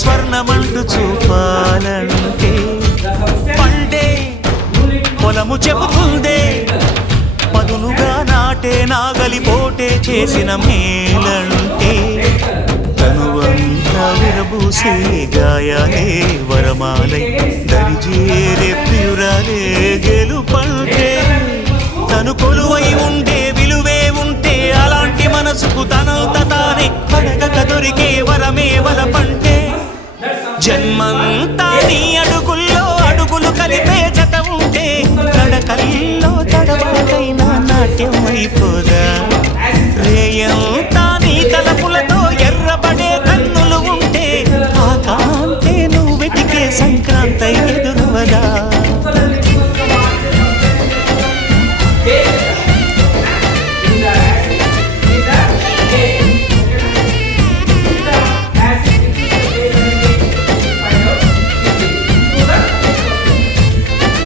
స్వర్ణమంటూ చూపాలంటే పండే పొలము చెబుతుందే పదునుగా నాటే నాగలి పోటే చేసిన మేలంటే తనువంతా విరబూసే గాయాలే వరమాలై దరిజేరే ప్రియురాలే గెలుపంటే తను కొలువై ఉండే విలువే ఉంటే అలాంటి మనసుకు తనంత తానే అడగక దొరికే వరమే వలపంటే జన్మంతా నీ అడుగుల్లో అడుగులు కలిపే జత ఉంటే నడకల్లో తడవకైనా నాట్యం అయిపోదా